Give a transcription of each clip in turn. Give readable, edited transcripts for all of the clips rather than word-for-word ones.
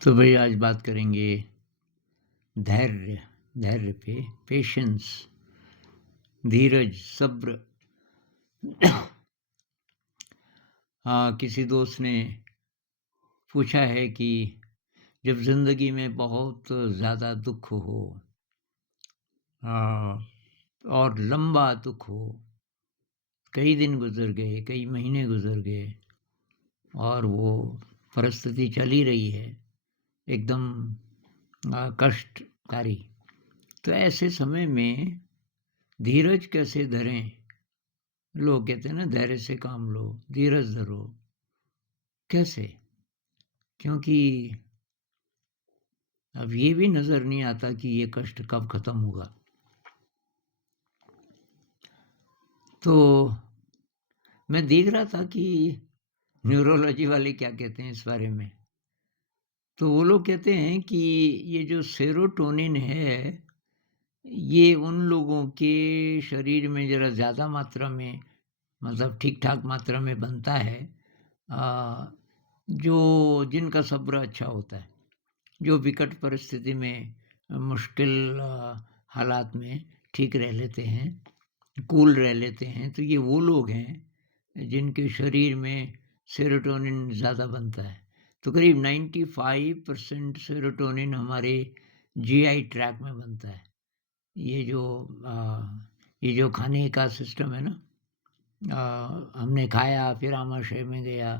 तो भाई आज बात करेंगे धैर्य। धैर्य पे पेशेंस, धीरज, सब्र। हाँ, किसी दोस्त ने पूछा है कि जब ज़िंदगी में बहुत ज़्यादा दुख हो, हाँ, और लंबा दुख हो, कई दिन गुजर गए, कई महीने गुजर गए और वो परिस्थिति चल ही रही है एकदम कष्टकारी। तो ऐसे समय में धीरज कैसे धरें? लोग कहते हैं ना, धैर्य से काम लो, धीरज धरो। कैसे? क्योंकि अब ये भी नज़र नहीं आता कि ये कष्ट कब खत्म होगा। तो मैं देख रहा था कि न्यूरोलॉजी वाले क्या कहते हैं इस बारे में। तो वो लोग कहते हैं कि ये जो सेरोटोनिन है, ये उन लोगों के शरीर में ज़रा ज़्यादा मात्रा में, मतलब ठीक-ठाक मात्रा में बनता है, जो जिनका सब्र अच्छा होता है। जो विकट परिस्थिति में, मुश्किल हालात में ठीक रह लेते हैं, कूल रह लेते हैं, तो ये वो लोग हैं जिनके शरीर में सेरोटोनिन ज़्यादा बनता है। तो करीब 95% सेरोटोनिन हमारे जीआई ट्रैक्ट में बनता है। ये जो ये जो खाने का सिस्टम है ना, हमने खाया फिर आमाशय में गया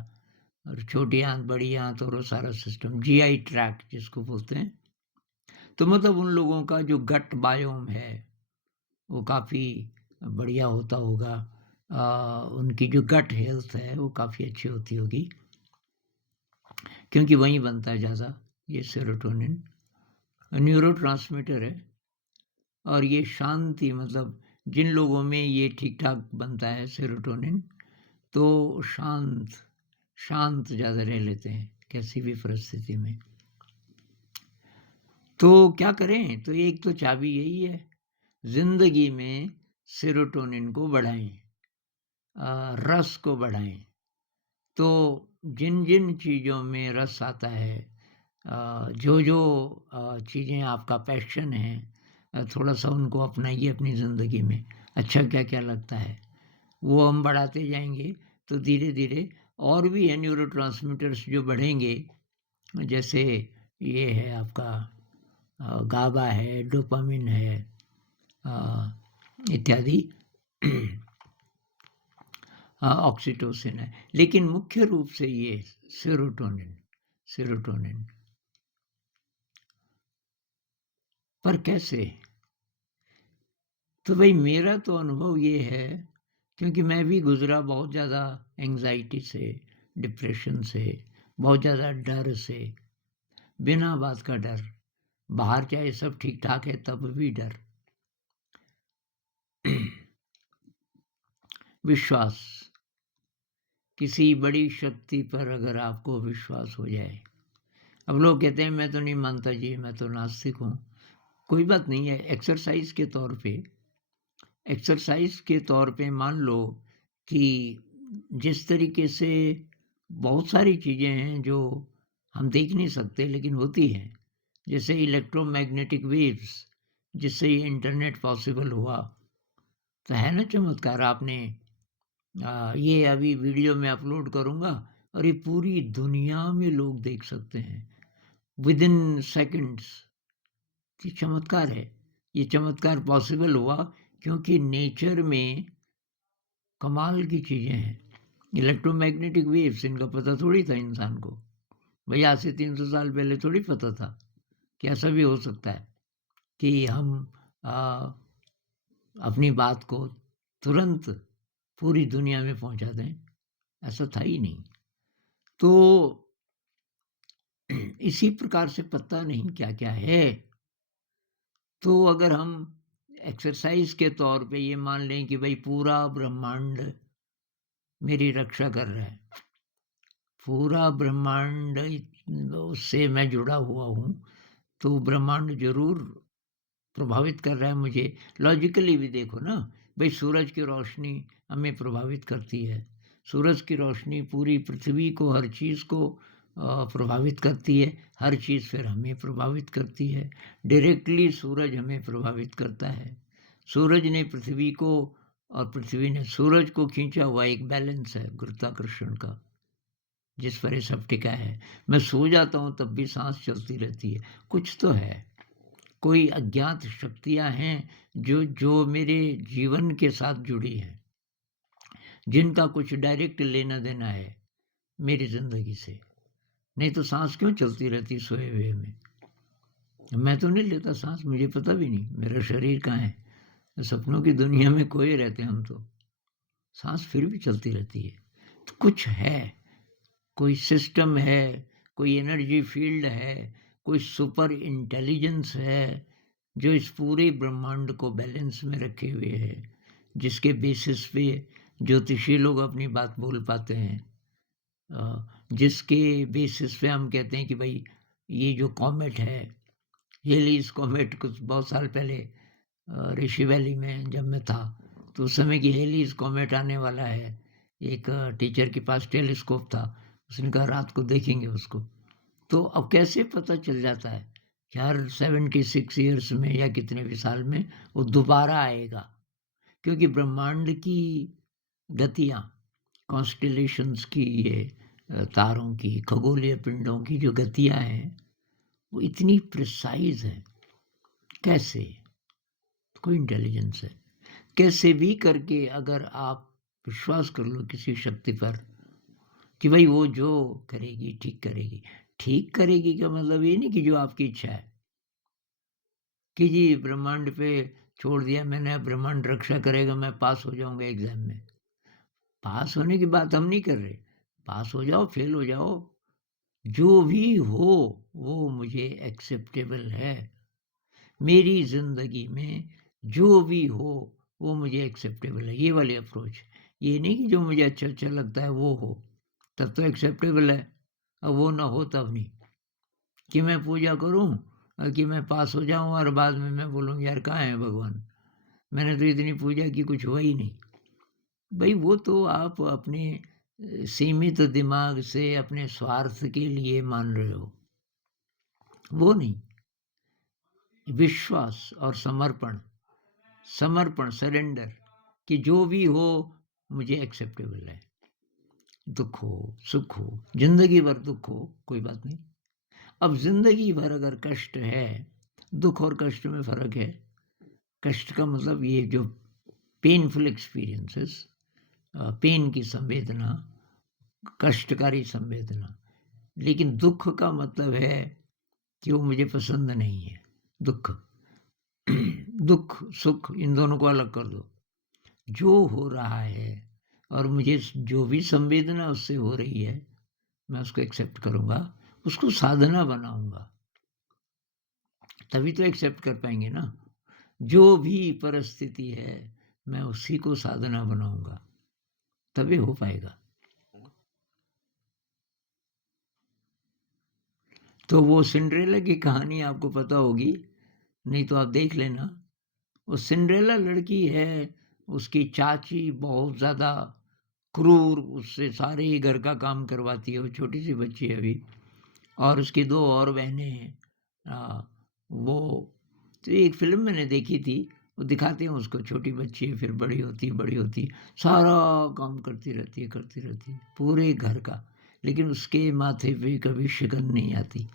और छोटी आँत, बड़ी आँत और वो सारा सिस्टम जीआई ट्रैक्ट जिसको बोलते हैं। तो मतलब उन लोगों का जो गट बायोम है, वो काफ़ी बढ़िया होता होगा। उनकी जो गट हेल्थ है, वो काफ़ी अच्छी होती होगी, क्योंकि वहीं बनता है ज़्यादा ये सेरोटोनिन। न्यूरोट्रांसमीटर है और ये शांति, मतलब जिन लोगों में ये ठीक-ठाक बनता है सेरोटोनिन, तो शांत ज़्यादा रह लेते हैं किसी भी परिस्थिति में। तो क्या करें? तो एक तो चाबी यही है, ज़िंदगी में सेरोटोनिन को बढ़ाएँ, रस को बढ़ाएँ। तो जिन-जिन चीज़ों में रस आता है, जो-जो चीज़ें आपका पैशन है, थोड़ा-सा उनको अपनाइए अपनी ज़िंदगी में। अच्छा क्या-क्या लगता है, वो हम बढ़ाते जाएँगे, तो धीरे-धीरे और भी है न्यूरोट्रांसमीटर्स जो बढ़ेंगे। जैसे ये है आपका गाबा है, डोपामाइन है, इत्यादि। ऑक्सीटोसिन है, लेकिन मुख्य रूप से ये सेरोटोनिन। सेरोटोनिन पर कैसे? तो भाई मेरा तो अनुभव ये है, क्योंकि मैं भी गुजरा बहुत ज़्यादा एंग्जाइटी से, डिप्रेशन से, बहुत ज़्यादा डर से, बिना बात का डर। बाहर चाहे सब ठीक ठाक है तब भी डर। विश्वास, किसी बड़ी शक्ति पर अगर आपको विश्वास हो जाए। अब लोग कहते हैं मैं तो नहीं मानता जी, मैं तो नास्तिक हूँ। कोई बात नहीं है, एक्सरसाइज के तौर पे मान लो कि जिस तरीके से बहुत सारी चीज़ें हैं जो हम देख नहीं सकते लेकिन होती हैं, जैसे इलेक्ट्रोमैग्नेटिक वेव्स, जिससे ये इंटरनेट पॉसिबल हुआ। तो है ना चमत्कार। आपने ये अभी वीडियो में अपलोड करूँगा और ये पूरी दुनिया में लोग देख सकते हैं विद इन सेकंड्स। ये चमत्कार है। ये चमत्कार पॉसिबल हुआ क्योंकि नेचर में कमाल की चीज़ें हैं। इलेक्ट्रोमैग्नेटिक वेव्स, इनका पता थोड़ी था इंसान को। भई आज से 300 साल पहले थोड़ी पता था कि ऐसा भी हो सकता है कि हम अ, अपनी बात को तुरंत पूरी दुनिया में पहुँचा दें। ऐसा था ही नहीं। तो इसी प्रकार से पता नहीं क्या-क्या है। तो अगर हम एक्सरसाइज़ के तौर पे ये मान लें कि भई पूरा ब्रह्मांड मेरी रक्षा कर रहा है, पूरा ब्रह्मांड उससे मैं जुड़ा हुआ हूँ, तो ब्रह्मांड ज़रूर प्रभावित कर रहा है मुझे। लॉजिकली भी देखो ना, भई सूरज की रोशनी हमें प्रभावित करती है। सूरज की रोशनी पूरी पृथ्वी को, हर चीज़ को प्रभावित करती है, हर चीज़ फिर हमें प्रभावित करती है। डायरेक्टली सूरज हमें प्रभावित करता है। सूरज ने पृथ्वी को और पृथ्वी ने सूरज को खींचा हुआ एक बैलेंस है गुरुत्वाकर्षण का, जिस पर ये सब टिका है। मैं सो जाता हूँ तब भी साँस चलती रहती है, कुछ तो है। कोई अज्ञात शक्तियाँ हैं जो जो मेरे जीवन के साथ जुड़ी हैं, जिनका कुछ डायरेक्ट लेना-देना है मेरी ज़िंदगी से। नहीं तो साँस क्यों चलती रहती सोए हुए में? मैं तो नहीं लेता साँस, मुझे पता भी नहीं, मेरा शरीर कहाँ है? सपनों की दुनिया में खोए रहते हैं हम तो। साँस फिर भी चलती रहती है। तो कुछ है, कोई सिस्टम है, कोई एनर्जी फ़ील्ड है, कोई सुपर इंटेलिजेंस है, जो इस पूरे ब्रह्मांड को बैलेंस में रखे हुए है, जिसके बेसिस पे ज्योतिषी लोग अपनी बात बोल पाते हैं। जिसके बेसिस पे हम कहते हैं कि भई ये जो कॉमेट है, हेलीज़ कॉमेट कुछ बहुत साल पहले ऋषि वैली में जब मैं था, तो उस समय की हेलीज़ कॉमेट आने वाला है। एक टीचर के पास टेलीस्कोप था, उसने कहा रात को देखेंगे उसको। तो अब कैसे पता चल जाता है कि हर 76 ईयर्स में या कितने भी साल में वो दोबारा आएगा? क्योंकि ब्रह्मांड की गतियाँ, कॉन्स्टेलेशंस की ये तारों की, खगोलीय पिंडों की जो गतियाँ हैं, वो इतनी प्रिसाइज़ हैं। कैसे? कोई इंटेलिजेंस है। कैसे भी करके अगर आप विश्वास कर लो किसी शक्ति पर कि भई वो जो करेगी ठीक करेगी। ठीक करेगी का मतलब ये नहीं कि जो आपकी इच्छा है, कि जी ब्रह्मांड पे छोड़ दिया मैंने, अब ब्रह्मांड रक्षा करेगा, मैं पास हो जाऊँगा एग्ज़ाम में। पास होने की बात हम नहीं कर रहे। पास हो जाओ, फ़ेल हो जाओ, जो भी हो वो मुझे एक्सेप्टेबल है। मेरी ज़िंदगी में जो भी हो वो मुझे एक्सेप्टेबल है, ये वाली अप्रोच। ये नहीं कि जो मुझे अच्छा-अच्छा लगता है वो हो, तब तो एक्सेप्टेबल है, अब वो ना हो तब नहीं। कि मैं पूजा करूँ कि मैं पास हो जाऊँ और बाद में मैं बोलूँ यार कहाँ है भगवान? मैंने तो इतनी पूजा की कुछ हुआ ही नहीं। भई वो तो आप अपने सीमित दिमाग से अपने स्वार्थ के लिए मान रहे हो, वो नहीं। विश्वास और समर्पण, सरेंडर कि जो भी हो मुझे एक्सेप्टेबल है। दुःख हो, सुख हो, ज़िंदगी भर दुःख हो, कोई बात नहीं। अब ज़िंदगी भर अगर कष्ट है, दुःख और कष्ट में फ़र्क है। कष्ट का मतलब ये जो पेनफुल एक्सपीरियंसेस, पेन की संवेदना, कष्टकारी संवेदना। लेकिन दुःख का मतलब है कि वो मुझे पसंद नहीं है, दुःख। दुःख, सुख इन दोनों को अलग कर दो। जो हो रहा है और मुझे जो भी संवेदना उससे हो रही है, मैं उसको एक्सेप्ट करूँगा, उसको साधना बनाऊँगा, तभी तो एक्सेप्ट कर पाएँगे ना। जो भी परिस्थिति है, मैं उसी को साधना बनाऊँगा, तभी हो पाएगा। तो वो सिंड्रेला की कहानी आपको पता होगी, नहीं तो आप देख लेना। वो सिंड्रेला लड़की है, उसकी चाची बहुत ज़्यादा क्रूर, उससे सारे ही घर का काम करवाती है, वो छोटी-सी बच्ची है अभी और उसकी 2 और बहनें हैं। वो तो एक फ़िल्म मैंने देखी थी, वो दिखाते हैं उसको छोटी बच्ची है, फिर बड़ी होती है, सारा काम करती रहती है, पूरे घर का। लेकिन उसके माथे पे कभी शिकन नहीं आती,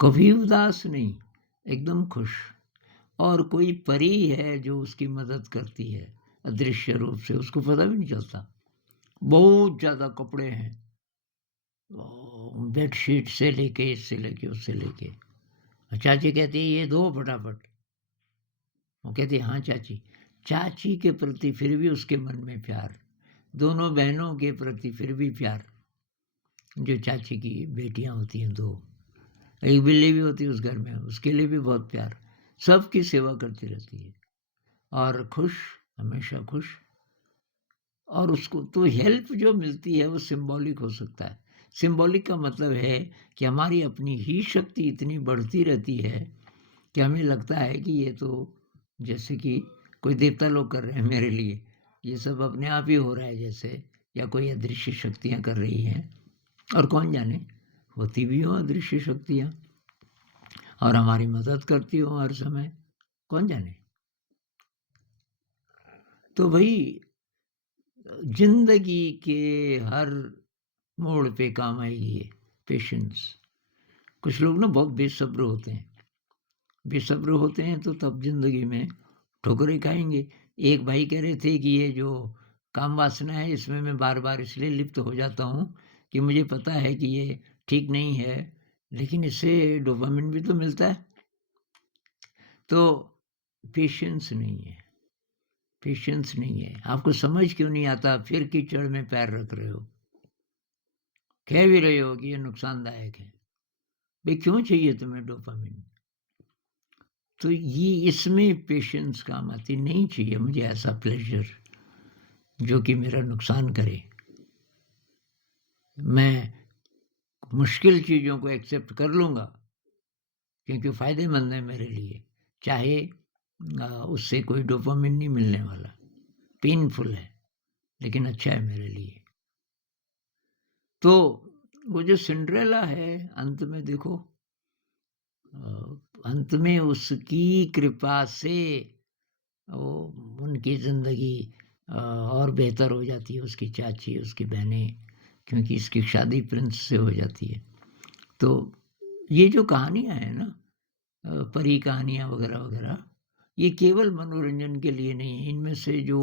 कभी उदास नहीं, एकदम खुश। और कोई परी है जो उसकी मदद करती है, अदृश्य रूप से, उसको पता भी नहीं चलता। बहुत ज़्यादा कपड़े हैं, बेडशीट से लेके, इससे लेके, उससे लेके। चाची कहती है, "ये दो फटाफट।" वो कहती है, "हाँ चाची।" चाची के प्रति फिर भी उसके मन में प्यार, दोनों बहनों के प्रति फिर भी प्यार, जो चाची की बेटियाँ होती हैं 2। एक बिल्ली भी होती है उस घर में, उसके लिए भी बहुत प्यार। सबकी सेवा करती रहती है और खुश, हमेशा खुश। और उसको तो हेल्प जो मिलती है वो सिंबॉलिक हो सकता है। सिंबॉलिक का मतलब है कि हमारी अपनी ही शक्ति इतनी बढ़ती रहती है कि हमें लगता है कि ये तो जैसे कि कोई देवता लोग कर रहे हैं मेरे लिए, ये सब अपने आप ही हो रहा है जैसे, या कोई अदृश्य शक्तियाँ कर रही हैं और कौन जाने। होती भी हों अदृश्य शक्तियाँ और हमारी मदद करती हों हर समय, कौन जाने। तो वही ज़िंदगी के हर मोड़ पे काम आएगी ये पेशेंस। कुछ लोग ना बहुत बेसब्र होते हैं। बेसब्र होते हैं तो तब ज़िंदगी में ठोकरें खाएँगे। एक भाई कह रहे थे कि ये जो काम वासना है इसमें मैं बार-बार इसलिए लिप्त हो जाता हूँ कि मुझे पता है कि ये ठीक नहीं है, लेकिन इससे डोपामाइन भी तो मिलता है। तो पेशेंस नहीं है, पेशेंस नहीं है। आपको समझ क्यों नहीं आता फिर कीचड़ में पैर रख रहे हो? कह भी रहे हो कि ये नुकसानदायक है। भई क्यों चाहिए तुम्हें डोपामाइन? तो ये इसमें पेशेंस काम आती नहीं चाहिए मुझे ऐसा प्लेज़र जो कि मेरा नुकसान करे। मैं मुश्किल चीज़ों को एक्सेप्ट कर लूँगा क्योंकि फ़ायदेमंद है मेरे लिए, चाहे उससे कोई डोपामाइन नहीं मिलने वाला, पेनफुल है, लेकिन अच्छा है मेरे लिए। तो वो जो सिंड्रेला है अंत में देखो अंत में उसकी कृपा से वो उनकी ज़िंदगी और बेहतर हो जाती है, उसकी चाची, उसकी बहनें, क्योंकि इसकी शादी प्रिंस से हो जाती है। तो ये जो कहानियाँ हैं ना परी कहानियाँ वगैरह-वगैरह, ये केवल मनोरंजन के लिए नहीं है। इनमें से जो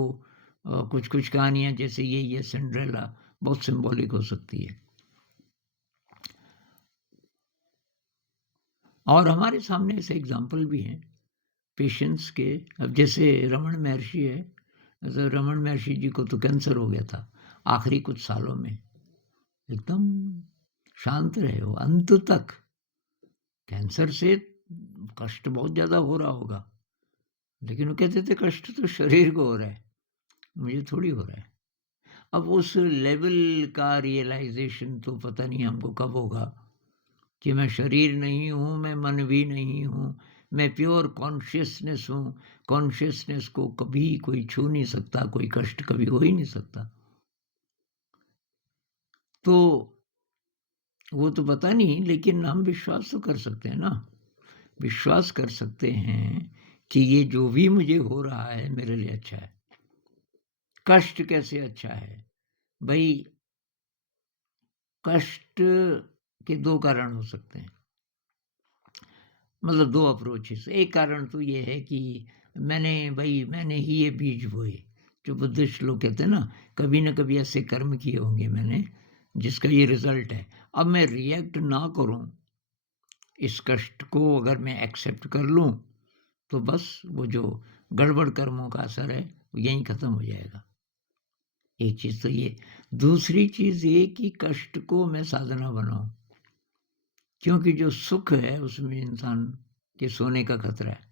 कुछ-कुछ कहानियाँ जैसे ये सिंड्रेला बहुत सिम्बॉलिक हो सकती है। और हमारे सामने ऐसे एग्ज़ाम्पल भी हैं पेशेंस के। अब जैसे रमन महर्षि है, तो रमन महर्षि जी को तो कैंसर हो गया था। आखिरी कुछ सालों में एकदम शांत रहे वो अंत तक। कैंसर से कष्ट बहुत ज़्यादा हो रहा होगा, लेकिन वो कहते थे कष्ट तो शरीर को हो रहा है, मुझे थोड़ी हो रहा है। अब उस लेवल का रियलाइज़ेशन तो पता नहीं हमको कब होगा कि मैं शरीर नहीं हूँ, मैं मन भी नहीं हूँ, मैं प्योर कॉन्शियसनेस हूँ। कॉन्शियसनेस को कभी कोई छू नहीं सकता, कोई कष्ट कभी हो ही नहीं सकता। तो वो तो पता नहीं, लेकिन हम विश्वास तो कर सकते हैं ना। विश्वास कर सकते हैं कि ये जो भी मुझे हो रहा है मेरे लिए अच्छा है। कष्ट कैसे अच्छा है? भई कष्ट के 2 कारण हो सकते हैं। मतलब 2 अप्रोचेस। एक कारण तो ये है कि मैंने ही ये बीज बोए। जो बुद्धिस्ट लोग कहते हैं ना, कभी न कभी ऐसे कर्म किए होंगे मैंने, जिसका ये रिज़ल्ट है। अब मैं रिएक्ट ना करूँ, इस कष्ट को अगर मैं एक्सेप्ट कर लूँ, तो बस वो जो गड़बड़ कर्मों का असर है, वो यहीं ख़त्म हो जाएगा। एक चीज़ तो ये। दूसरी चीज़ ये कि कष्ट को मैं साधना बनाऊँ, क्योंकि जो सुख है उसमें इंसान के सोने का खतरा है।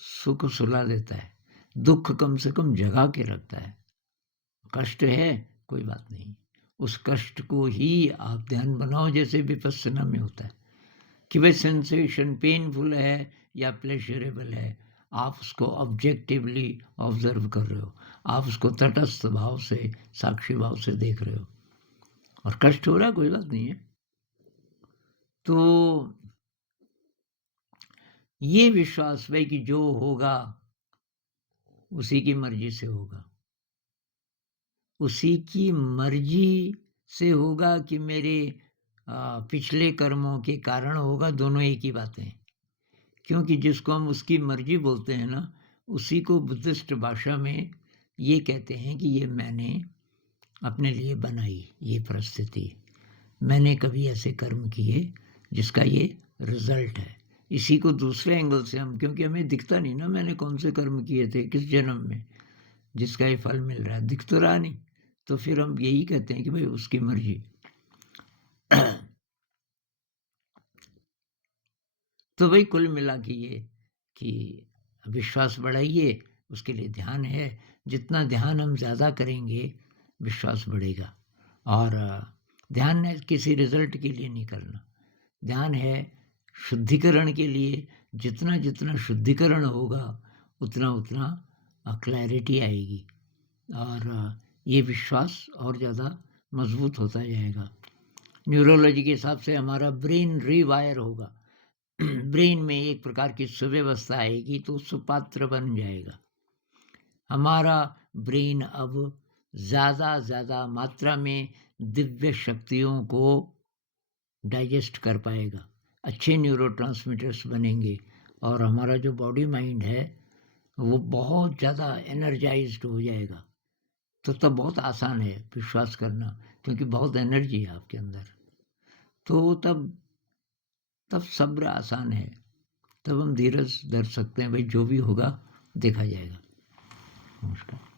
सुख सुला देता है, दुःख कम से कम जगा के रखता है। कष्ट है, कोई बात नहीं। उस कष्ट को ही आप ध्यान बनाओ जैसे विपस्सना में होता है, कि वह सेंसेशन पेनफुल है या प्लेज़रेबल है। आप उसको ऑब्जेक्टिवली ऑब्ज़र्व कर रहे हो। आप उसको तटस्थ भाव से, साक्षी भाव से देख रहे हो और कष्ट हो रहा है, कोई बात नहीं है। तो ये विश्वास भाई कि जो होगा, उसी की मर्ज़ी से होगा। उसी की मर्ज़ी से होगा कि मेरे पिछले कर्मों के कारण होगा, दोनों एक ही बातें हैं। क्योंकि जिसको हम उसकी मर्ज़ी बोलते हैं ना, उसी को बुद्धिस्ट भाषा में ये कहते हैं कि ये मैंने अपने लिए बनाई ये परिस्थिति। मैंने कभी ऐसे कर्म किए जिसका ये रिज़ल्ट है। इसी को दूसरे एंगल से हम, क्योंकि हमें दिखता नहीं ना मैंने कौन से कर्म किए थे, किस जन्म में, जिसका ये फल मिल रहा है, दिख तो रहा नहीं। तो फिर हम यही कहते हैं कि भाई उसकी मर्ज़ी। तो वही कुल मिला के ये कि विश्वास बढ़ाइए, उसके लिए ध्यान है। जितना ध्यान हम ज़्यादा करेंगे, विश्वास बढ़ेगा। और ध्यान है किसी रिज़ल्ट के लिए नहीं करना। ध्यान है शुद्धिकरण के लिए। जितना शुद्धिकरण होगा, उतना क्लैरिटी आएगी और ये विश्वास और ज़्यादा मज़बूत होता जाएगा। न्यूरोलॉजी के हिसाब से हमारा ब्रेन रीवायर होगा। ब्रेन में एक प्रकार की सुव्यवस्था आएगी तो सुपात्र बन जाएगा। हमारा ब्रेन अब ज़्यादा मात्रा में दिव्य शक्तियों को डाइजेस्ट कर पाएगा। अच्छे न्यूरोट्रांसमीटर्स बनेंगे और हमारा जो बॉडी माइंड है वो बहुत ज़्यादा एनर्जाइज्ड हो जाएगा। तो तब बहुत आसान है विश्वास करना, क्योंकि बहुत एनर्जी है आपके अंदर। तो तब सब्र आसान है। तब हम धीरज धर सकते हैं, भाई जो भी होगा देखा जाएगा। नमस्कार।